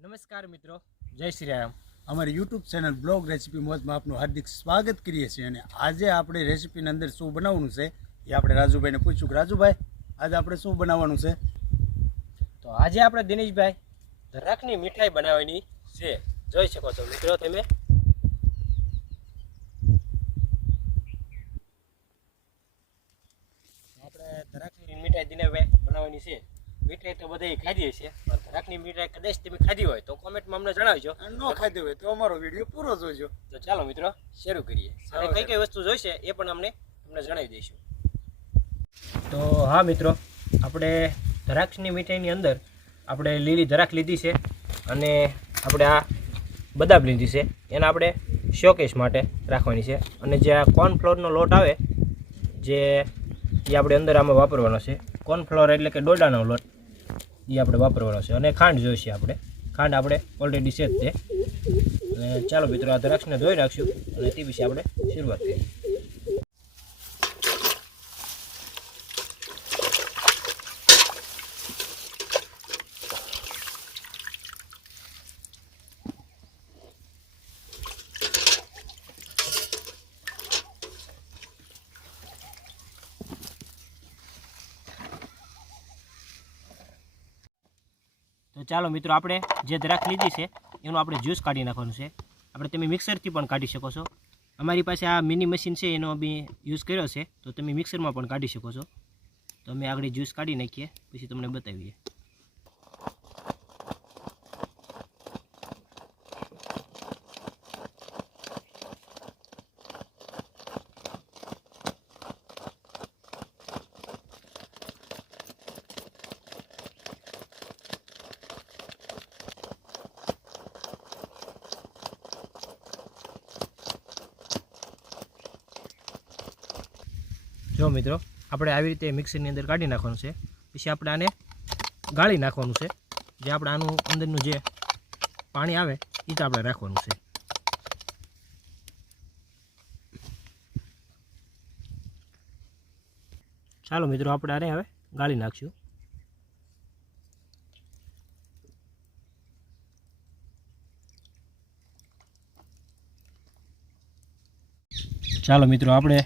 નમસ્કાર મિત્રો, જય શ્રી રામ। અમારી યુટ્યુબ ચેનલ બ્લોગ રેસીપી મોજમાં આપનું હાર્દિક સ્વાગત કરીએ છીએ। અને આજે આપણે રેસીપીની અંદર શું બનાવવાનું છે એ આપણે રાજુભાઈને પૂછ્યું કે રાજુભાઈ આજે આપણે શું બનાવવાનું છે? તો આજે આપણે દિનેશભાઈ ધરાકની મીઠાઈ બનાવવાની છે, જોઈ શકો છો મિત્રો તમે। આપણે ધરાકની મીઠાઈ દિનેશભાઈ બનાવવાની છે। મીઠાઈ તો બધાય ખાધી છે, પણ ધરાકની મીઠાઈ કદાચ તમે ખાધી હોય તો કોમેન્ટમાં અમને જણાવજો, ન ખાધી હોય તો અમારો વિડીયો પૂરો જોજો। તો ચાલો મિત્રો શરૂ કરીએ, અને કઈ કઈ વસ્તુ જોઈશે એ પણ તમને જણાવી દઈશું। તો હા મિત્રો, આપણે ધરાકની મીઠાઈની અંદર આપણે લીલી ધરાક લીધી છે, અને આપણે આ બદામ લીધી છે, એને આપણે શોકેસ માટે રાખવાની છે। અને જે આ કોર્નફ્લોરનો લોટ આવે જે એ આપણે અંદર આમાં વાપરવાનો છે। કોર્નફ્લોર એટલે કે ડોડાનો લોટ એ આપણે વાપરવાનો છે। અને ખાંડ જોઈશે આપણે, ખાંડ આપણે ઓલરેડી છે જ તે। અને ચાલો મિત્રો આ દ્રાક્ષને ધોઈ નાખશું અને તે વિશે આપણે શરૂઆત કરીએ। તો ચાલો મિત્રો, આપણે જે દ્રાક્ષ લીધી છે એનું આપણે જ્યુસ કાઢી નાખવાનું છે। આપણે તમે મિક્સરથી પણ કાઢી શકો છો, અમારી પાસે આ મિની મશીન છે એનો બી યુઝ કર્યો છે, તો તમે મિક્સરમાં પણ કાઢી શકો છો। તો અમે આગળ જ્યુસ કાઢી નાખીએ પછી તમને બતાવીએ। જો મિત્રો, આપણે આવી રીતે મિક્સરની અંદર કાઢી નાખવાનું છે, પછી આપણે આને ગાળી નાખવાનું છે। જે આપણે આનું અંદરનું જે પાણી આવે એ તો આપણે રાખવાનું છે। ચાલો મિત્રો, આપણે આને હવે ગાળી નાખશું। ચાલો મિત્રો, આપણે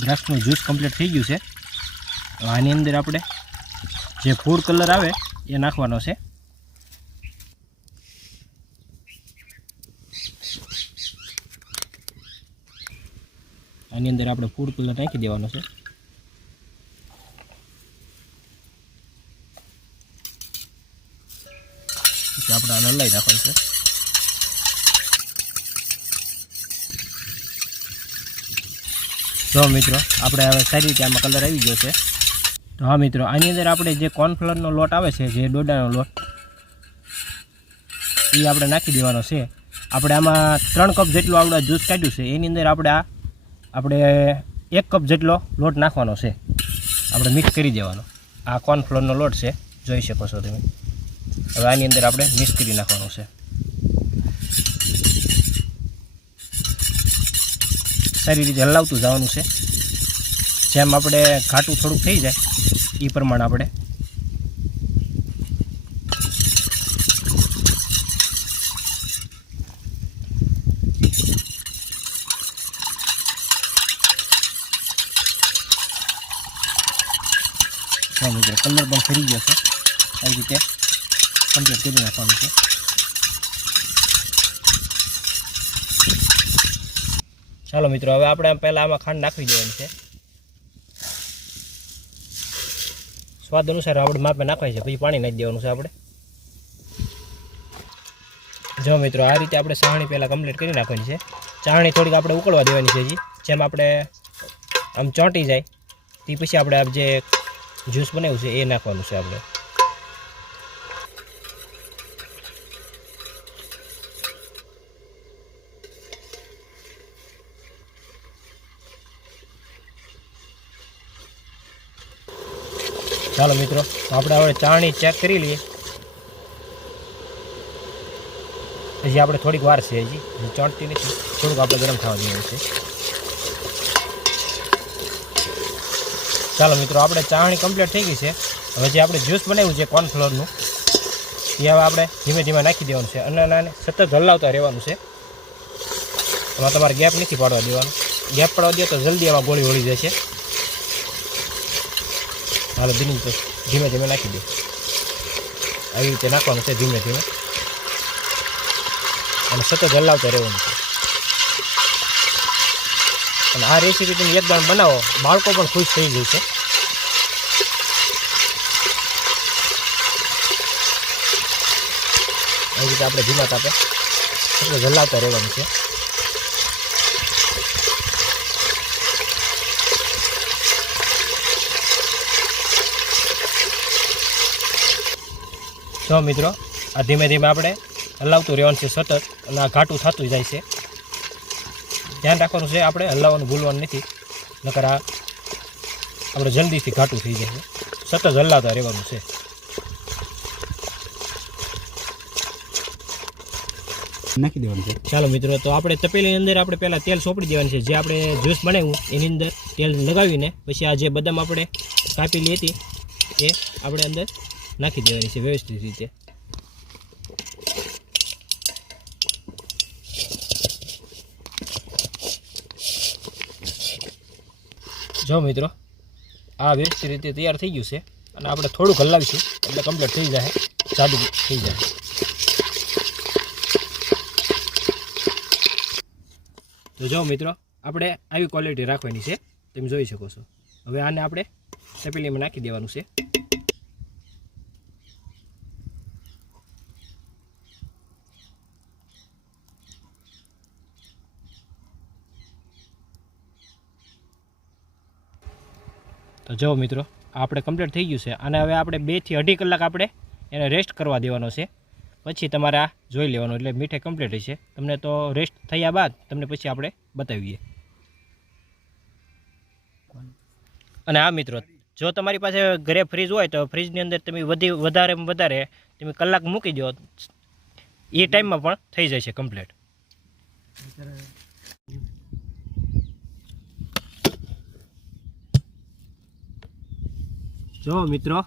દ્રાક્ષનું જ્યુસ કમ્પ્લીટ થઈ ગયું છે। આની અંદર આપણે જે ફૂડ કલર આવે એ નાખવાનો છે। આની અંદર આપણે ફૂડ કલર નાખી દેવાનો છે। પછી આપણે આને હલાવી નાખવાનું છે। જો મિત્રો, આપણે હવે સારી રીતે આમાં કલર આવી ગયો છે। તો હા મિત્રો, આની અંદર આપણે જે કોર્નફ્લોરનો લોટ આવે છે, જે ડોડાનો લોટ, એ આપણે નાખી દેવાનો છે। આપણે આમાં 3 કપ જેટલું આપણે જ્યુસ કાઢ્યું છે, એની અંદર આપણે 1 કપ જેટલો લોટ નાખવાનો છે, આપણે મિક્સ કરી દેવાનો। આ કોર્નફ્લોરનો લોટ છે, જોઈ શકો છો તમે। હવે આની અંદર આપણે મિક્સ કરી નાખવાનું છે। સારી રીતે હલાવતું જવાનું છે, જેમ આપણે ઘાટું થોડુંક થઈ જાય એ પ્રમાણે આપણે કલર પણ ફરી ગયો છે, આવી રીતે કમ્પ્લીટ કરી નાખવાનું છે। ચાલો મિત્રો, હવે આપણે પહેલાં આમાં ખાંડ નાખી દેવાની છે, સ્વાદ અનુસાર આપણે માપે નાખવાની છે, પછી પાણી નાખી દેવાનું છે આપણે। જો મિત્રો, આ રીતે આપણે ચાસણી પહેલાં કમ્પ્લીટ કરી નાખવાની છે। ચાસણી થોડીક આપણે ઉકળવા દેવાની છે, જેમ આપણે આમ ચોંટી જાય તે પછી આપણે આ જે જ્યુસ બનાવ્યું છે એ નાખવાનું છે આપણે। ચાલો મિત્રો, તો આપણે હવે ચાસણી ચેક કરી લઈએ, હજી આપણે થોડીક વાર છે, હજી ચોંટતી નથી, થોડુંક આપણે ગરમ થવા દેવાનું છે। ચાલો મિત્રો, આપણે ચાસણી કમ્પ્લીટ થઈ ગઈ છે। હવે જે આપણે જ્યુસ બનાવ્યું છે કોર્નફ્લોરનું એ હવે આપણે ધીમે ધીમે નાખી દેવાનું છે અને આને સતત હલાવતા રહેવાનું છે. એમાં તમારે ગેપ નથી પાડવા દેવાનો. ગેપ પાડવા દે તો જલ્દી એમાં ગોળી વળી જાય છે. હાલો બીની તો ધીમે ધીમે નાખી દે. આવી રીતે નાખવાનું છે ધીમે ધીમે અને સતત હલાવતા રહેવાનું છે. અને આ રેસીપી તમે એકદમ બનાવો, બાળકો પણ ખુશ થઈ જાય છે. આવી રીતે આપણે ધીમા તાપે સતત હલાવતા રહેવાનું છે. તો મિત્રો આ ધીમે ધીમે આપણે હલાવતું રહેવાનું છે સતત, અને આ ઘાટું થતું જાય છે. ધ્યાન રાખવાનું છે, આપણે હલાવવાનું ભૂલવાનું નથી, નકર આ આપણે જલ્દીથી ઘાટું થઈ જાય છે. સતત હલાવતા રહેવાનું છે. નાખી દેવાનું છે. ચાલો મિત્રો, તો આપણે તપેલીની અંદર આપણે પહેલાં તેલ સોંપડી દેવાનું છે. જે આપણે જ્યુસ બનાવ્યું એની અંદર તેલ લગાવીને પછી આ જે બદામ આપણે કાપેલી હતી એ આપણે અંદર નાખી દેવાની છે વ્યવસ્થિત રીતે. જો મિત્રો, આ વ્યવસ્થિત રીતે તૈયાર થઈ ગયું છે અને આપણે થોડુંક હલાવીશું એટલે કમ્પ્લીટ થઈ જાય, સાદું થઈ જાય. તો જો મિત્રો, આપણે આવી ક્વોલિટી રાખવાની છે, તમે જોઈ શકો છો. હવે આને આપણે તપેલીમાં નાખી દેવાનું છે. તો જો મિત્રો, આપણે કમ્પ્લીટ થઈ ગયું છે અને હવે આપણે 2 થી 2.5 કલાક આપણે એને રેસ્ટ કરવા દેવાનો છે. પછી તમારે આ જોઈ લેવાનું એટલે મીઠાઈ કમ્પ્લીટ હશે. તમને તો રેસ્ટ થયા બાદ તમને પછી આપણે બતાવીએ. અને હા મિત્રો, જો તમારી પાસે ઘરે ફ્રીજ હોય તો ફ્રીજની અંદર તમે વધારે તમે કલાક મૂકી દો, એ ટાઈમમાં પણ થઈ જશે કમ્પ્લીટ. જો મિત્રો,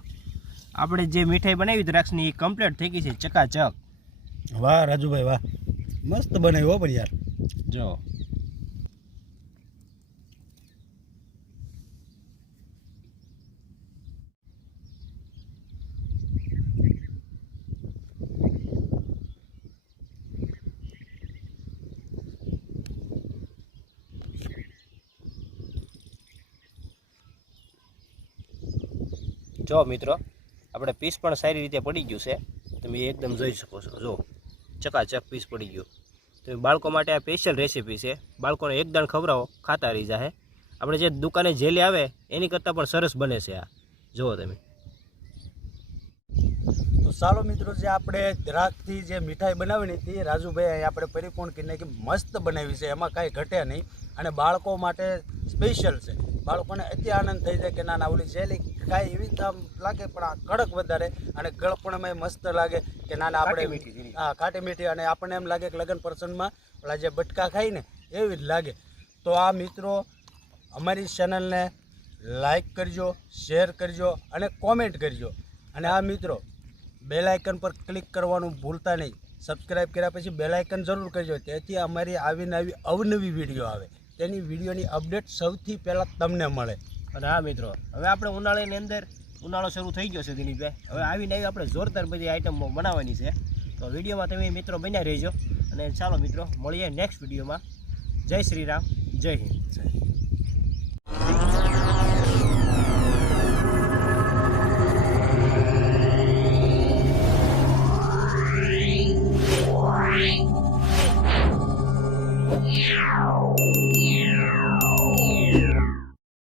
આપણે જે મીઠાઈ બનાવી દ્રાક્ષની એ કમ્પ્લીટ થઈ ગઈ છે ચકાચક. વાહ રાજુભાઈ વાહ, મસ્ત બનાવ્યો પણ યાર. જો મિત્રો, આપણે પીસ પણ સારી રીતે પડી ગયું છે. તમે એકદમ જોઈ શકો છો. જો ચકાચક પીસ પડી ગયું. તો બાળકો માટે આ સ્પેશિયલ રેસીપી છે. બાળકોને એકદમ ખવડાવો, ખાતા રહી જાય. આપણે જે દુકાને જેલી આવે એની કરતાં પણ સરસ બને છે આ. જુઓ તમે. તો ચાલો મિત્રો, જે આપણે દ્રાક્ષથી જે મીઠાઈ બનાવીની હતી રાજુભાઈ અહીં આપણે પરિપૂર્ણ કરીને કે મસ્ત બનાવી છે, એમાં કાંઈ ઘટે નહીં. અને બાળકો માટે સ્પેશિયલ છે. બાળકોને અતિ આનંદ થઈ જાય કે ના ઓલી જેલી કાંઈ એવી આમ લાગે પણ આ કડક વધારે અને ગળપણમાં મસ્ત લાગે કે ના આપણે હા ખાટી મીઠી. અને આપણને એમ લાગે કે લગ્ન પ્રસંગમાં ઓલા જે બટકા ખાઈ ને એવી જ લાગે. તો આ મિત્રો, અમારી ચેનલને લાઈક કરજો, શેર કરજો અને કોમેન્ટ કરજો. અને આ મિત્રો, બેલ આઇકન પર ક્લિક કરવાનું ભૂલતા નહીં. સબસ્ક્રાઈબ કર્યા પછી બેલ આઇકન જરૂર કરજો, તેથી અમારી આવીને આવી અવનવી વિડીયો આવે તેની વિડીયોની અપડેટ સૌથી પહેલાં તમને મળે. અને હા મિત્રો, હવે આપણે ઉનાળાની અંદર ઉનાળો શરૂ થઈ ગયો છે દિલીપભાઈ. હવે આવીને આવી આપણે જોરદાર બધી આઈટમો બનાવવાની છે. તો વિડીયોમાં તમે મિત્રો બન્યા રહેજો. અને ચાલો મિત્રો, મળીએ નેક્સ્ટ વિડીયોમાં. જય શ્રી રામ, જય હિન્દ. Wow.